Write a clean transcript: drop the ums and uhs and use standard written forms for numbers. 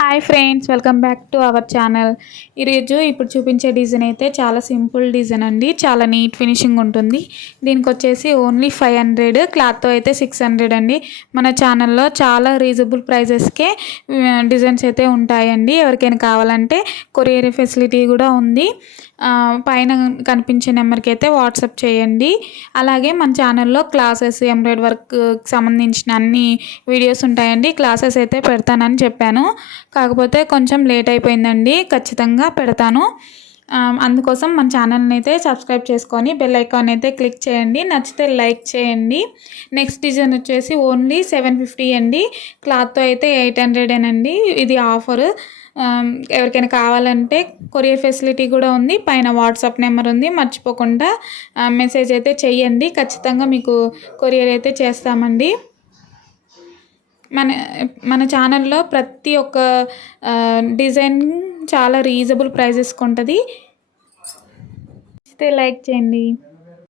Hi friends, welcome back to our channel. ఈరోజు ఇప్పుడు చూపించే డిజైన్ అయితే చాలా సింపుల్ డిజైన్ అండి. చాలా నీట్ ఫినిషింగ్ ఉంటుంది. దీనికి వచ్చేసి ఓన్లీ 500, క్లాత్తో అయితే 600 అండి. మన ఛానల్లో చాలా రీజనబుల్ ప్రైజెస్కే డిజైన్స్ అయితే ఉంటాయండి. ఎవరికైనా కావాలంటే కొరియర్ ఫెసిలిటీ కూడా ఉంది. పైన కనిపించే నెంబర్కి అయితే వాట్సాప్ చేయండి. అలాగే మన ఛానల్లో క్లాసెస్, ఎంబ్రాయిడరీ వర్క్కి సంబంధించిన అన్ని వీడియోస్ ఉంటాయండి. క్లాసెస్ అయితే పెడతానని చెప్పాను, కాకపోతే కొంచెం లేట్ అయిపోయిందండి. ఖచ్చితంగా పెడతాను. అందుకోసం మన ఛానల్ని అయితే సబ్స్క్రైబ్ చేసుకొని బెల్ ఐకాన్ అయితే క్లిక్ చేయండి. నచ్చితే లైక్ చేయండి. నెక్స్ట్ డిజైన్ వచ్చేసి ఓన్లీ 750 అండి. క్లాత్తో అయితే 800 అండి. ఇది ఆఫర్. ఎవరికైనా కావాలంటే కొరియర్ ఫెసిలిటీ కూడా ఉంది. పైన వాట్సాప్ నెంబర్ ఉంది, మర్చిపోకుండా మెసేజ్ అయితే చెయ్యండి. ఖచ్చితంగా మీకు కొరియర్ అయితే చేస్తామండి. మన మన ఛానల్లో ప్రతి ఒక్క డిజైన్ చాలా రీజనబుల్ ప్రైజెస్కి ఉంటుంది. నచ్చితే లైక్ చేయండి.